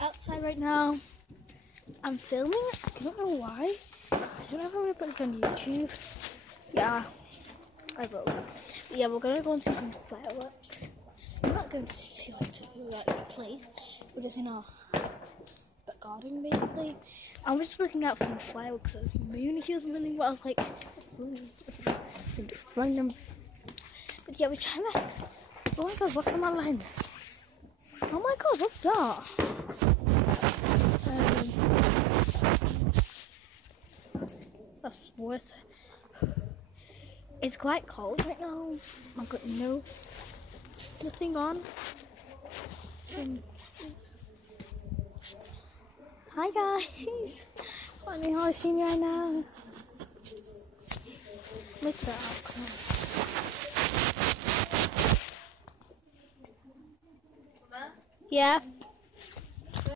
outside right now. I'm filming. I don't know why. I don't know if I'm gonna put this on YouTube. Yeah, I will. But yeah, we're gonna go and see some fireworks. I'm not going to see like a place. We're just in our garden basically. I was just looking out for some fireworks. There's moon here or something. But I was like, random. But yeah, we're trying to. Oh my god, what's on my line? Oh my god, what's that? That's worse. It's quite cold right now. I've got nothing on. Hi guys. Funny how I see me right now. What's that? Come on. Yeah.